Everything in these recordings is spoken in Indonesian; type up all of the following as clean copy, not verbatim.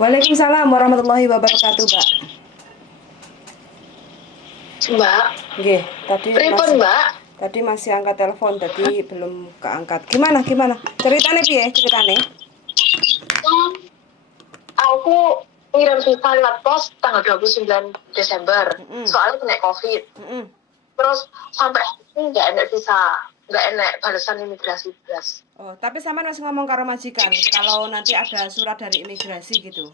Waalaikumsalam warahmatullahi wabarakatuh, Mbak. Mbak, Nggih, tadi pripun masih Mbak? angkat telepon, tadi belum keangkat. Gimana? Ceritane piye ceritane? Hmm, aku ngirim visa lewat pos tanggal 29 Desember. Heeh. Soalnya kena COVID. Heeh. Terus sampai ini nggak enak visa, nggak enak balasan imigrasi belas. Oh, tapi sampean masih ngomong karo majikan kalau nanti ada surat dari imigrasi gitu.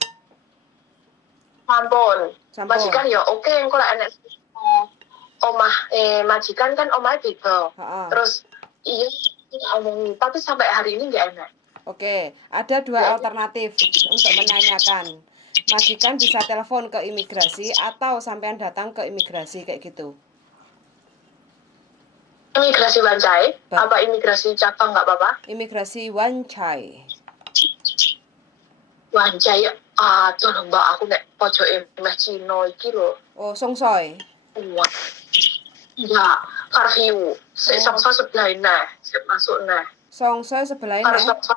Sampun, Sampun. majikan ya oke, engko lah enak omah majikan kan omahnya beda. Heeh. Terus iya kita omongin, tapi sampai hari ini nggak enak. Oke, ada dua Nggak enak. alternatif untuk menanyakan. Majikan bisa telepon ke imigrasi atau sampean datang ke imigrasi kayak gitu. Imigrasi Wancai, Ba- apa imigrasi cabang nggak apa-apa? Imigrasi Wancai. Wancai, tolong Mbak, aku nek pojok emeh Cino iki lho. Oh, Songsoy. Wah, ya, Farview. Songso sebelah nah, sik masuk nah. Songsoy sebelah Harus ini. songso.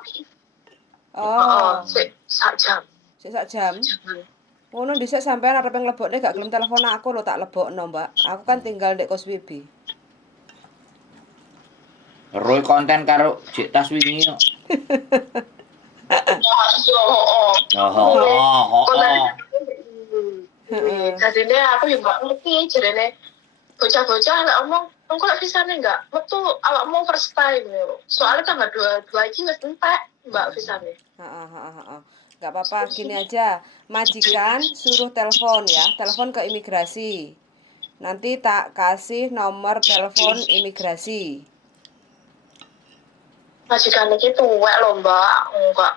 Oh, Sik sak jam. sik sak jam. Jangan. Ngono dhisik sampean arep nglebokne gak gelem telepon aku lho tak lebokno, Mbak. Aku kan tinggal ndek Kos Wibi. Roy konten karo Cik Tas wingi kok. Oh. Oh. Jadinya aku juga nggak ngerti jarene bocah-bocah lek omong engko lek visane enggak metu awakmu first time yo. Soalnya tanggal 22 iki wis entek Mbak visane. Heeh. Gak apa-apa, gini aja. Majikan suruh telepon ya, telepon ke imigrasi. Nanti tak kasih nomor telepon imigrasi. Majikan iki tuwek lho Mbak, enggak.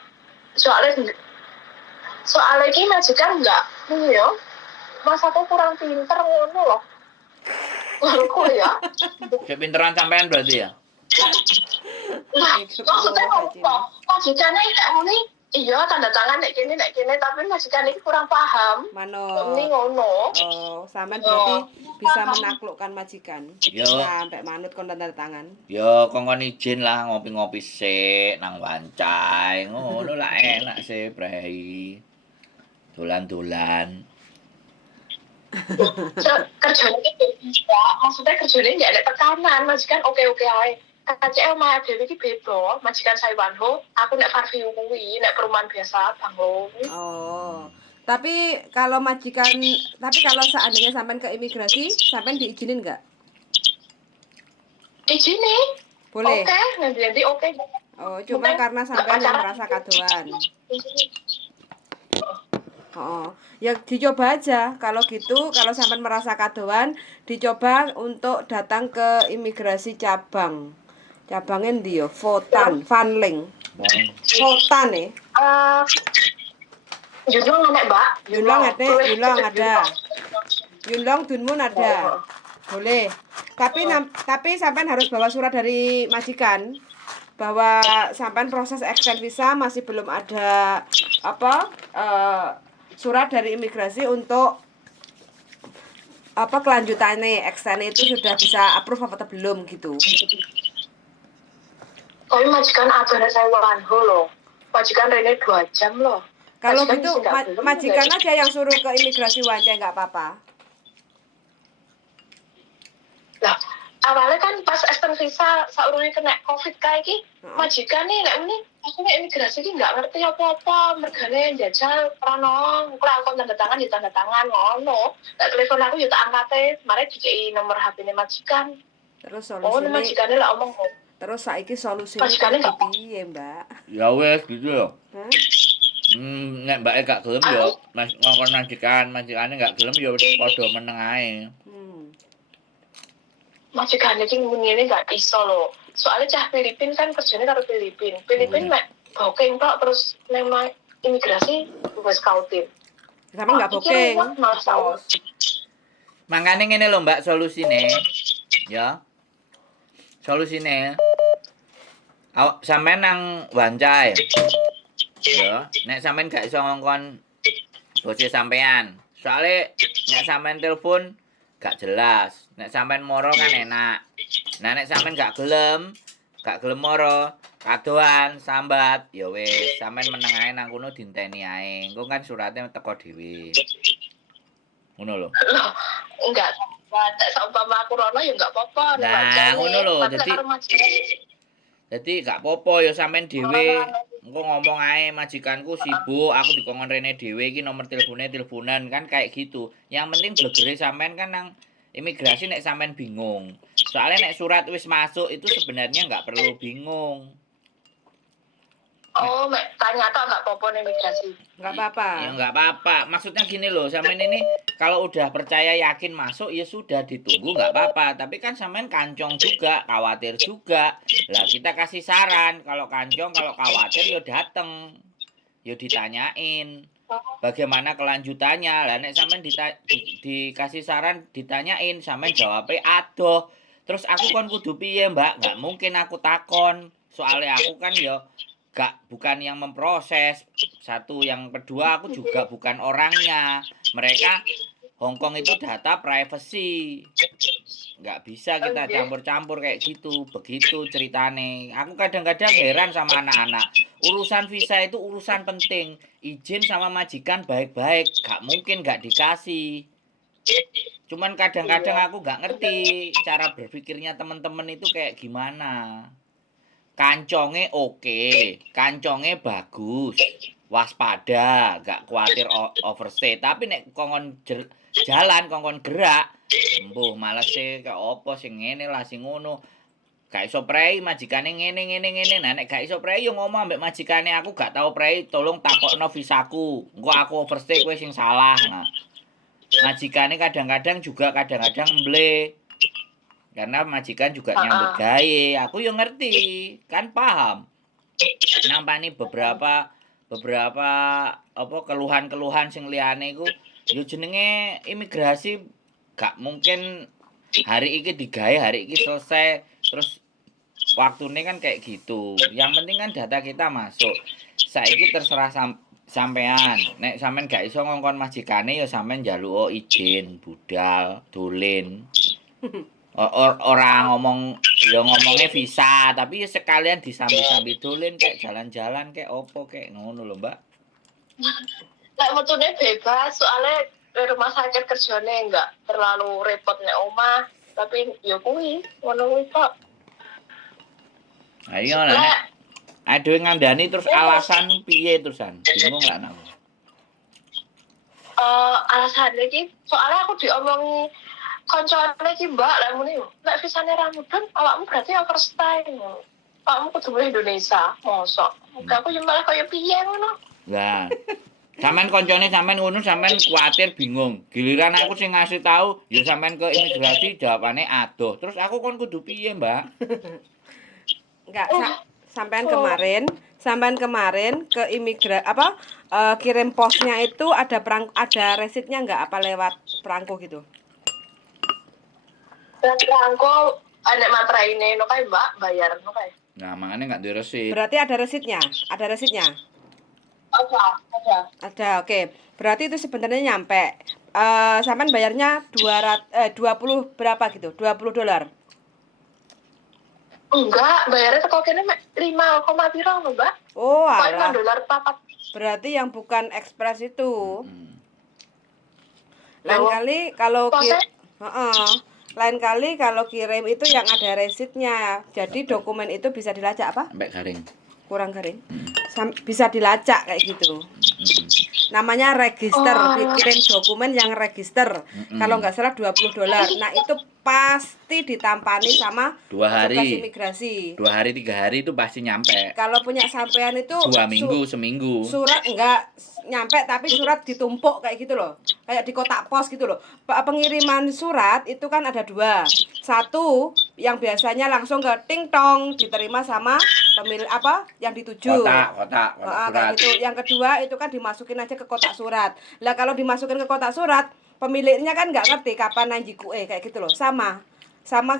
Soalnya iki majikan enggak yo. Mas aku kurang pinter ngono loh. Baruku ya. Sik pinteran sampean berarti ya. Nah, maksudnya apa? Majikannya kayak ngene, iya tanda tangan nek kene tapi majikan iki kurang paham. Manut. Ini ngono. Oh, sampean berarti bisa menaklukkan majikan. Yo. Sampai manut kon tanda tangan. Yo kongkon izin lah ngopi-ngopi sik nang Wancai. Ngono lah enak sih, Prei. Dolan-dolan. Kerjanya itu bisa, maksudnya kerjanya nggak ada tekanan, majikan oke-oke aja. KCL mah dewe iki beda, majikan saya Wanho, aku nek Farview kuwi, nek perumahan biasa Banglo. Oh. Tapi kalau seandainya sampean ke imigrasi, sampean diizinin nggak? Izine. Boleh. Oke, nanti oke. Oh, cuma karena sampean yang merasa kadoan. Oh, ya dicoba aja. Kalau gitu, kalau sampean merasa kadoan, dicoba untuk datang ke imigrasi cabang. Cabangnya ndi yo? Votan, Vanling. Votan nih. Yunlong enak, Mbak. Yunlong ada. Yunlong Dunmun ada. Boleh. Tapi sampean harus bawa surat dari majikan bahwa sampean proses extend visa masih belum ada surat dari imigrasi untuk kelanjutannya extend itu sudah bisa approve atau belum gitu. Tapi majikan ada saya Wanho loh. Majikan Rene 2 jam loh. Kalau gitu majikan aja yang suruh ke imigrasi Wancai nggak apa-apa. Lah, awalnya kan pas extend visa saurunge kena COVID kayak iki, majikan nih nek muni aku nek imigrasi iki nggak ngerti apa-apa, mergane jajal prano, kok aku tanda tangan ngono. Nek telepon aku yo tak angkate, mare dikei nomor HP-ne majikan. Terus Oh, majikane lah omong. Terus saiki solusinya piye, Mbak? Ya wes gitu ya. Nek mbake gak gelem yo ngongkon majikane gak gelem yo padha meneng ae. Majikane iki ngene gak iso lho. Soalnya cah Filipin kan kerjanya karo Filipin. Filipin mek booking tok terus memang imigrasi wis kautin. Sama enggak booking. Mangkane ngene lho Mbak solusine. Ya. Solusine. Sampeyan nang Wancai. Ya, nek sampean gak iso ngongkon bose sampean. Soale nek sampean telepon gak jelas. Nek sampean moro kan enak. Nah nek sampean gak gelem moro, kadoan sambat ya wis sampean meneng ae nang kono dinteni ae. Engko kan suratnya teko dhewe. Ngono lho. Loh, enggak nek saumpama aku rono ya enggak apa-apa nek Nah, wancane. ngono lho, Tapi nek dadi- karo majikan Jadi gak popo ya sampean dhewe. Engko ngomong ae majikanku sibuk, aku dikongkon rene dhewe iki nomor teleponan kan kayak gitu. Yang penting blegere sampean kan nang imigrasi nek sampean bingung. Soalnya nek surat wis masuk itu sebenarnya nggak perlu bingung. oh, mek tanya tok enggak apa-apa nek migrasi. Nggak apa-apa. Ya nggak apa-apa. Maksudnya gini loh, sampean ini kalau udah percaya yakin masuk ya sudah ditunggu nggak apa-apa. Tapi kan sampean kancong juga, khawatir juga. Lah kita kasih saran kalau kancong, kalau khawatir ya dateng. Ya ditanyain bagaimana kelanjutannya. Lah nek sampean dikasih saran ditanyain, sampean jawabnya adoh. Terus aku kon kudu piye, Mbak? Nggak mungkin aku takon. Soalnya aku kan ya bukan yang memproses. Satu, yang kedua aku juga bukan orangnya. Mereka Hongkong itu data privacy. Nggak bisa kita campur-campur kayak gitu. Begitu ceritane. Aku kadang-kadang heran sama anak-anak. Urusan visa itu urusan penting. Izin sama majikan baik-baik. Nggak mungkin nggak dikasih. Cuman kadang-kadang aku nggak ngerti cara berpikirnya teman-teman itu kayak gimana. Kanconge oke, kanconge bagus, waspada, gak khawatir overstay. Tapi nek kongkon jalan, kongkon gerak, mbuh males sih kayak opo sing ngene lah sing ngono. Gak iso prei majikane ngene. Nah nek gak iso prei yo ngomong ambek majikane aku gak tau prei, tolong takokno visaku. Engko aku overstay kowe sing salah. Nah. Majikane kadang-kadang mble. Karena majikan juga nyambut gawe. Aku yo ngerti, kan paham. Nampani beberapa apa keluhan-keluhan sing liyane iku yo jenenge imigrasi gak mungkin hari iki digawe, hari iki selesai terus waktunya kan kayak gitu. Yang penting kan data kita masuk. Saiki terserah sampean. Nek sampean gak iso ngongkon majikane ya sampean njaluk izin budal, dolen. Orang ngomong ya ngomongnya visa tapi ya sekalian disambi-sambi dolen kayak jalan-jalan kayak opo kayak ngono lho Mbak. Nek metune bebas soalnya rumah sakit kerjane enggak terlalu repot nek omah tapi ya kuwi ngono kuwi kok. Ayo lah. Aduh ngandani terus alasan piye terusan bingung lah aku. Alasan iki soalnya aku diomongi koncone iki Mbak lek muni nek visane Ramadan awakmu berarti overstay. Awakmu kudu balik Indonesia, mosok. Aku yo malah kaya piye ngono. Lah. Sampean koncone sampean ngono sampean kuwatir bingung. Giliran aku sing ngasih tahu, ya sampean ke imigrasi jawabane adoh. Terus aku kon kudu piye, Mbak? Enggak, sampean kemarin ke kirim posnya itu ada resitnya enggak apa lewat perangko gitu? Dan perangko nek matraine no kae Mbak bayar no kae. Nah, makanya enggak duwe resit. Berarti ada resitnya? Ada resitnya? Ada, oke. Berarti itu sebenarnya nyampe. Sampean bayarnya 20 berapa gitu? $20. Enggak, bayarnya teko kene mek 5, piro lho, Mbak. Oh, alah. $5 Berarti yang bukan ekspres itu. Lain kali kalau kirim itu yang ada resitnya. Jadi dokumen itu bisa dilacak apa? Sampai garing. Kurang garing. Bisa dilacak kayak gitu. Namanya register, kirim dokumen yang register. Kalau nggak salah $20. Nah, itu pasti ditampani sama 2 hari. petugas imigrasi. 2 hari 3 hari itu pasti nyampe. Kalau punya sampean itu 2 minggu seminggu. Surat enggak nyampe tapi surat ditumpuk kayak gitu loh. Kayak di kotak pos gitu loh. Pengiriman surat itu kan ada 2. Satu yang biasanya langsung ke ting tong diterima sama pemilik yang dituju. Kotak surat. Gitu. Yang kedua itu kan dimasukin aja ke kotak surat. Lah kalau dimasukin ke kotak surat, pemiliknya kan nggak ngerti kapan nanjikue kayak gitu loh. Sama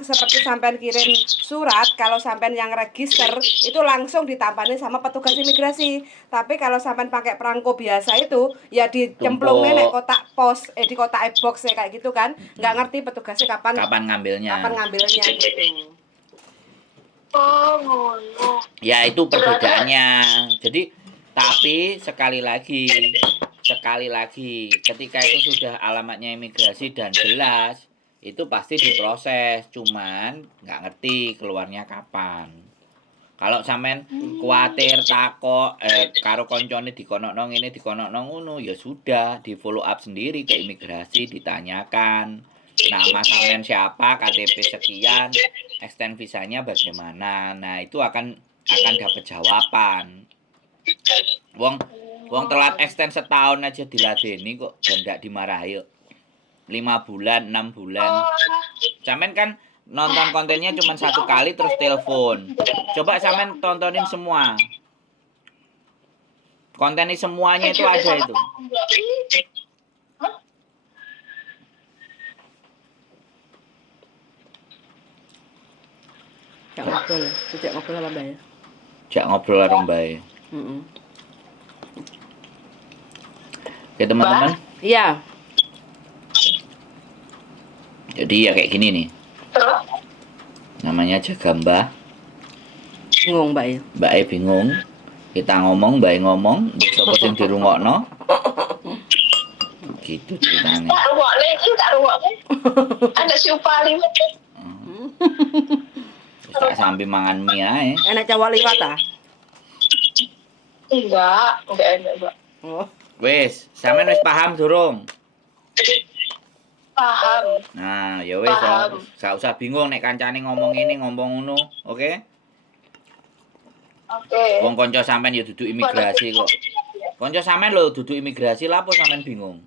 seperti sampean kirim surat, kalau sampean yang register itu langsung ditampani sama petugas imigrasi. Tapi kalau sampean pakai perangko biasa itu ya dicemplungin di kotak pos, di kotak e-box kayak gitu kan. Nggak ngerti petugasnya kapan ngambilnya. gitu. Oh, ngono. Ya itu perbedaannya. Jadi tapi sekali lagi ketika itu sudah alamatnya imigrasi dan jelas itu pasti diproses, cuman nggak ngerti keluarnya kapan. Kalau sampean kuatir takok karo koncone dikonokno ngene dikonokno ngono ya sudah di follow up sendiri ke imigrasi ditanyakan nama sampean siapa, KTP sekian, extend visanya bagaimana. Nah, itu akan dapat jawaban. Wong wong telat extend setahun aja diladeni kok dan nggak dimarahi yuk. 5 bulan, 6 bulan. Oh, Sampean kan nonton kontennya cuma 1 kali terus telepon. Coba sampean tontonin semua. Kontennya semuanya itu ada itu. Jak ngobrol, tidak ngobrol sama Mbak ya. Jak ngobrol karo Mbak. Oke teman-teman. Iya. Jadi ya kayak gini nih. terus? Namanya jaga Mbah. Bingung Mbak ya. Mbak bingung. Kita ngomong, Mbak ngomong, sapa sing dirungokno? Gitu ceritanya. Tak ruwakne. Ada si Upali. Tak sampai mangan mie ae. Enak cawak liwat ah? Enggak enak, Mbak. Oh. Wis, sampean wis paham durung? Paham. Nah, ya wis, Paham. gak usah bingung nek kancane ngomong ini, ngomong ngono, oke? Oke. Wong kanca sampean ya duduk imigrasi kok. Kanca sampean lho duduk imigrasi lah apa sampean bingung?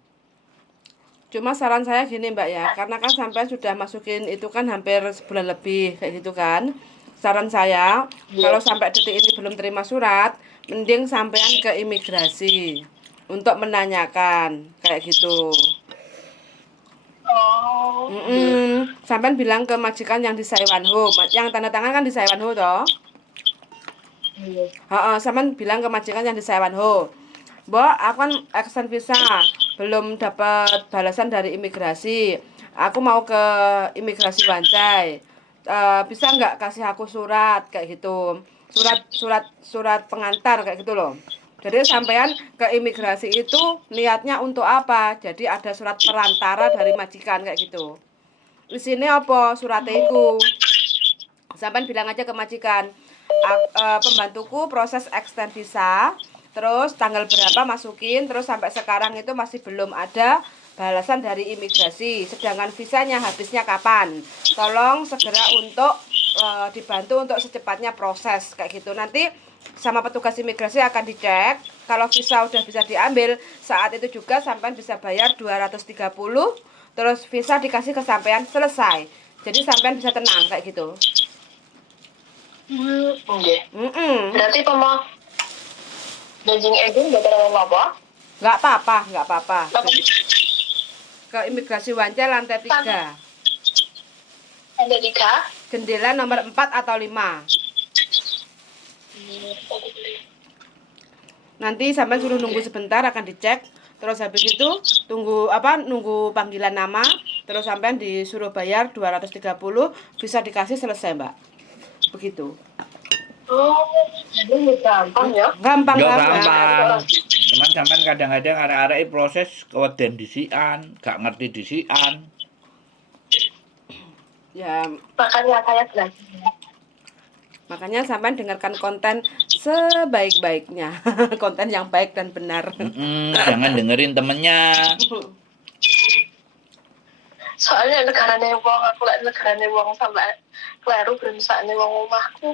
Cuma saran saya gini Mbak ya, karena kan sampai sudah masukin itu kan hampir sebulan lebih kayak gitu kan. Saran saya, kalau sampai detik ini belum terima surat, mending sampean ke imigrasi untuk menanyakan kayak gitu. Oh. Sampean bilang ke majikan yang di Saiwanho, yang tanda tangan kan di Saiwanho toh? Sampean bilang ke majikan yang di Saiwanho. Mbak, aku kan extend visa, belum dapat balasan dari imigrasi. Aku mau ke imigrasi Wancai. Bisa nggak kasih aku surat kayak gitu? Surat pengantar kayak gitu loh. Jadi sampean ke imigrasi itu niatnya untuk apa? Jadi ada surat perantara dari majikan kayak gitu. Di sini apa suratnya iku? Sampean bilang aja ke majikan, pembantuku proses extend visa. Terus tanggal berapa masukin, terus sampai sekarang itu masih belum ada balasan dari imigrasi. Sedangkan visanya habisnya kapan? Tolong segera untuk dibantu untuk secepatnya proses kayak gitu. Nanti sama petugas imigrasi akan dicek. Kalau visa udah bisa diambil, saat itu juga sampean bisa bayar 230. Terus visa dikasih ke sampean selesai. Jadi sampean bisa tenang kayak gitu. Nggih. Berarti Beijing Edun gak terlalu apa? Nggak apa-apa. Ke imigrasi Wancai lantai 3. Lantai 3? Jendela nomor 4 atau 5. Nanti sampai suruh nunggu sebentar akan dicek. Terus habis itu nunggu panggilan nama. Terus sampai disuruh bayar 230, bisa dikasih selesai, Mbak. Begitu. Oh, jadi gampang ya? Gampang. Cuman sampean kadang-kadang arek-arek proses keweden disian, gak ngerti disian. Ya, Makanya saya belajar. makanya sampean dengarkan konten sebaik-baiknya. Konten yang baik dan benar. Jangan dengerin temennya. Soalnya negarane wong, aku lek negarane wong sampai kleru bermisakne wong omahku.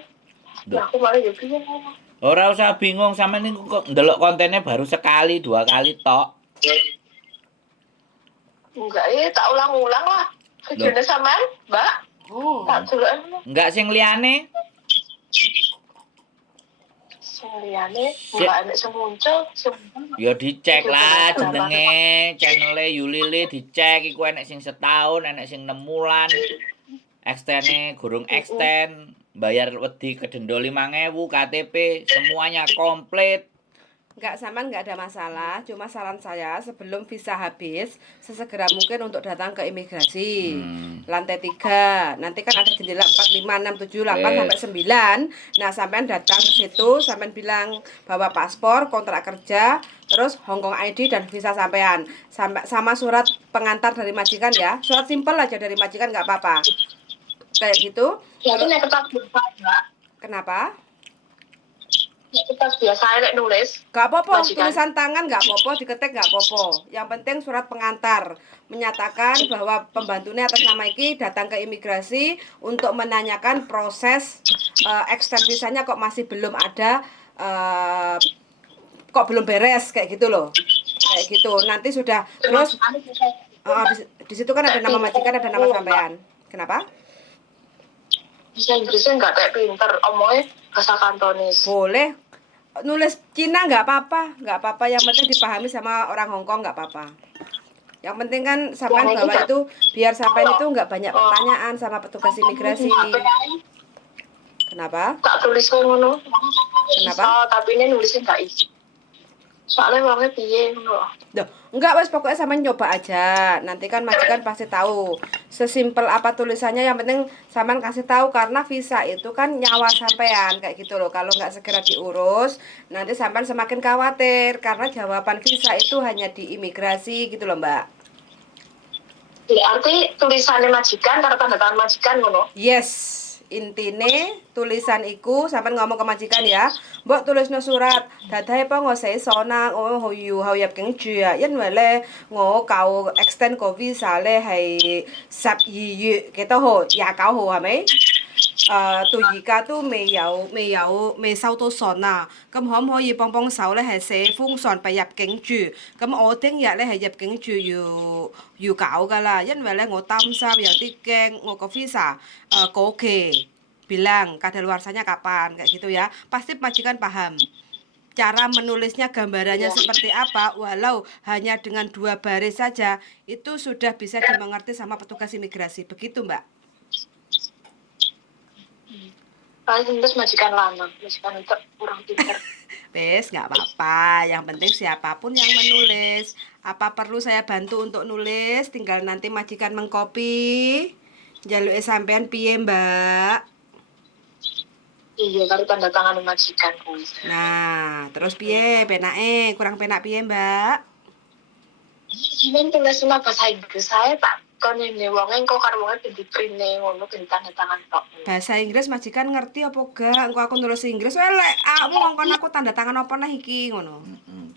Nah, aku malah ya bingung. Ora usah bingung, sampean niku kok ndelok kontennya baru sekali, 2 kali tok. Enggak, tak ulang-ulang lah. Videonya sampean, Mbak. Tak delok. Enggak sing liyane. Sing liyane enggak enek sing muncul. Ya dicek lah jenenge, channel Yulili dicek iku enek sing setahun, enek sing 6 bulan. Extend-e gurung extend, bayar wedi kedenda 5.000, KTP semuanya komplit. Nggak ada masalah. Cuma saran saya sebelum visa habis, sesegera mungkin untuk datang ke imigrasi. Lantai 3. Nanti kan ada jendela 4, 5, 6, 7, 8 sampai 9. Nah, sampean datang ke situ, sampean bilang bawa paspor, kontrak kerja, terus Hongkong ID dan visa sampean. Sama surat pengantar dari majikan ya. Surat simpel aja dari majikan nggak apa-apa. Kayak gitu. Ya itu nek kertas biasa, Mbak. Kenapa? Nek kertas biasa nek nulis. Gak apa-apa, Majikan. tulisan tangan gak apa-apa, diketik gak apa-apa. Yang penting surat pengantar menyatakan bahwa pembantunya atas nama iki datang ke imigrasi untuk menanyakan proses extend visanya kok masih belum ada, kok belum beres kayak gitu loh. Kayak gitu. Nanti sudah terus di situ kan ada nama majikan, ada nama sampean. Kenapa? Bisa Inggrisnya nggak kayak pinter, omongnya bahasa Kantonis. Boleh. Nulis Cina nggak apa-apa, yang penting dipahami sama orang Hongkong nggak apa-apa. Yang penting kan sampean bawa itu biar sampean itu nggak banyak pertanyaan sama petugas imigrasi. Kenapa? Tak tulisnya ngono. Kenapa? Bisa, tapi ini nulisnya nggak isi. Soalnya uangnya piye ngono. Duh, enggak wes pokoknya sampean nyoba aja. Nanti kan majikan pasti tahu. Sesimpel apa tulisannya yang penting sampean kasih tahu karena visa itu kan nyawa sampean kayak gitu loh. Kalau nggak segera diurus, nanti sampean semakin khawatir karena jawaban visa itu hanya di imigrasi gitu loh, Mbak. Berarti tulisannya majikan karena tanda tangan majikan ngono. Yes. Intine tulisan iku sampean ngomong ke majikan ya. Mbok tulisno surat, dadae po ngo sei sona ngo hoyu hao yap keng ju ya. Yen wele ngo kau extend ko visa le hai 12月幾多號？29號係咪？到而家都未收到信啊！咁可唔可以幫幫手咧？係寫封信俾入境處。咁我聽日咧係入境處要搞噶啦，因為咧我擔心有啲驚我個 visa 過期bilang kadaluarsanya kapan kayak gitu ya. Pasti majikan paham. Cara menulisnya gambarannya seperti apa, walau hanya dengan 2 baris saja, itu sudah bisa dimengerti sama petugas imigrasi. Begitu, Mbak. Paling terus majikan lama, majikan untuk kurang pinter. Wes, nggak apa-apa. Yang penting siapapun yang menulis. Apa perlu saya bantu untuk nulis? Tinggal nanti majikan mengcopy. Jaluke sampean piye, Mbak? Iya, kalau tanda tangan majikan kuwi. Nah, terus piye penake? Kurang penak piye, Mbak? Cuman tulis sama bahasa Inggris saya tak kon ini wonge kok karo wonge di print ngono ben tanda tangan tok. Bahasa Inggris majikan ngerti apa gak? Engko aku nulis Inggris, lek aku ngongkon aku tanda tangan apa nah iki ngono.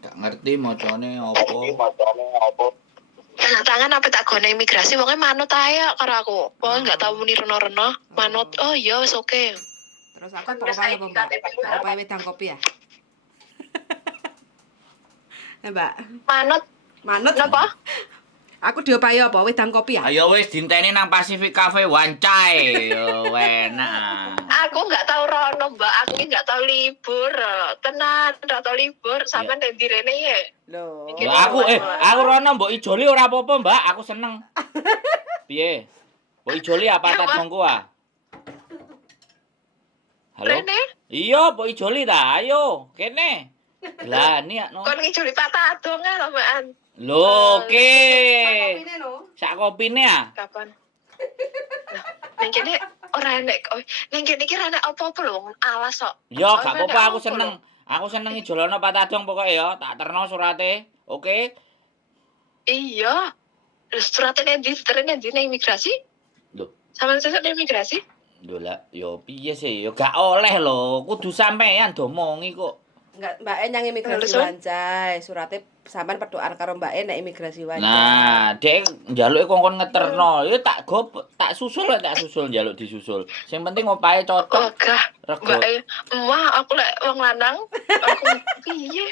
Gak ngerti macane apa. Tanda tangan apa tak gone imigrasi wonge manut ae karo aku. Wong enggak tahu muni reno-reno, manut. Oh iya wis oke. Terus aku tak apa Mbak? Apa wedang kopi ya? Mbak. Manut Napa? Aku diopahi apa wedang kopi ya? Ayo wis dinteni nang Pacific Cafe Wancai. Yo enak. Aku enggak tahu rono, Mbak. Aku enggak tahu libur. Tenan, enggak tahu libur. Sampeyan ndek ndi rene ya? Loh. Aku rono mbok ijoli ora apa-apa, Mbak. Aku seneng. Piye? Mbok ijoli apa tat mongko ah? Halo? Rene? Iya, mbok ijoli ta. Ayo, kene. Lah, niat no. Kon ngijoli patah adong lho, Mbak. Lho, oke. Kopine no. Sak kopine ah. Kapan? Neng kene ora enek. Neng kene iki ora enek apa-apa lho, alas kok. Yo, gak apa-apa aku seneng. Aku seneng ijolono patadong pokoke ya, tak terno surate. Oke. Iya. Terus suratnya di terene di imigrasi? Lho, Sampeyan sesuk nang imigrasi? lho lah, yo piye sih? Yo gak oleh lho, kudu sampean domongi kok. Enggak, Mbak yang imigrasi Terus? Wancai. Surate sampean pedokan karo Mbak nek imigrasi Wancai. Nah, dek njaluke kongkon ngeterno. Yo tak susul njaluk disusul. Sing penting opahe cocok. Ogah. Rego. Mbak, emah aku lek wong lanang, aku piye?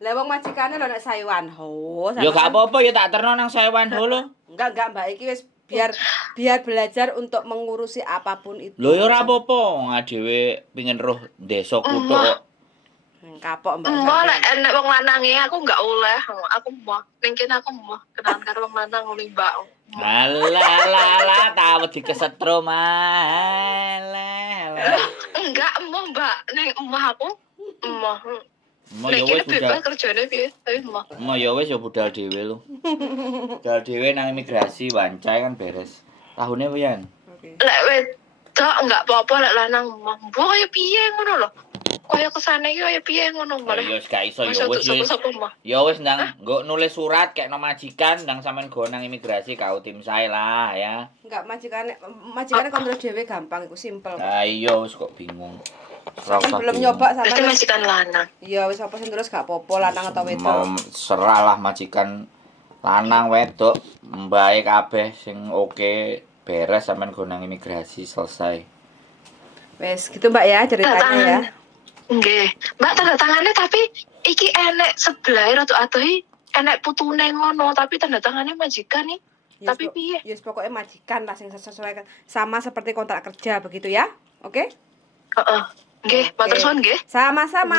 Lewong majikane lho nek Saiwan Ho. Yo gak apa-apa ya tak terno nang Saiwan Ho lho. Enggak Mbak iki wis biar belajar untuk mengurusi apapun itu. Lho yo ora apa-apa, dhewe pengin roh desa kutu kok. Kapok Mbak. Emah lek enek wong lanang aku enggak oleh. Aku emah. Ning kene aku emah kenalan karo wong lanang ngene Mbak. Alah, tahu dikesetrum alah. Enggak emah Mbak, ning emah aku emah. Mau ya Lagi wis budal. bebas kerjanya piye? Tapi mah. Mau ya wis ya budal dhewe lho. Budal dhewe nang imigrasi wancai kan beres. Tahunnya pian? Oke. Lek wedok enggak apa-apa lek lanang mah. Mbok kaya piye ngono lho. Kaya kesane iki kaya piye ngono Ya malah. wis gak iso ya Masa wis untuk sapa mah. ya wis ndang nggo nulis surat kekno majikan ndang sampean go nang imigrasi kau tim saya lah ya. Enggak majikane kontrol dhewe gampang iku simpel. Lah iya wis kok bingung. Sampeyan belum nyoba Berarti sampean. majikan lanang. Iya wis apa sing terus gak apa-apa lanang atau Mau wedok. serah lah majikan lanang wedok mbae kabeh sing oke beres sampean go nang imigrasi selesai. Wes gitu Mbak ya ceritanya ya. Nggih. Mbak tanda tangannya tapi iki enek sebelah ratu atohi enek putune ngono tapi tanda tangannya majikan nih. Yes, Tapi piye? Yes pokoknya majikan lah sing sesuai sama seperti kontrak kerja begitu ya. Oke? Heeh. Nggih, matur Oke. suwun nggih. Sama-sama.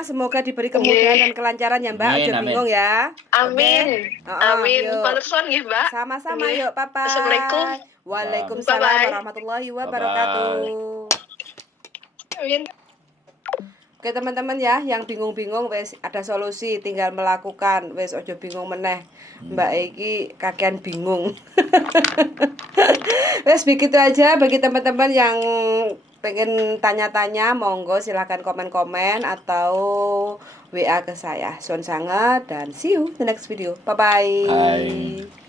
Semoga diberi kemudahan Nggih. dan kelancaran ya Mbak. Amin, Aja amin. bingung ya. Amin. Amin. Yuk. Matur suwun nggih, Mbak. Sama-sama Nggih. yuk Papa. Assalamualaikum. Waalaikumsalam Bye-bye. warahmatullahi wabarakatuh. Amin. Oke teman-teman ya, yang bingung-bingung wes ada solusi, tinggal melakukan. Wes ojo bingung meneh. Mbak Eki kakean bingung. Wes begitu aja bagi teman-teman yang pengen tanya-tanya, monggo silahkan komen-komen atau WA ke saya. Suwun sangat dan see you the next video. Bye-bye. Bye.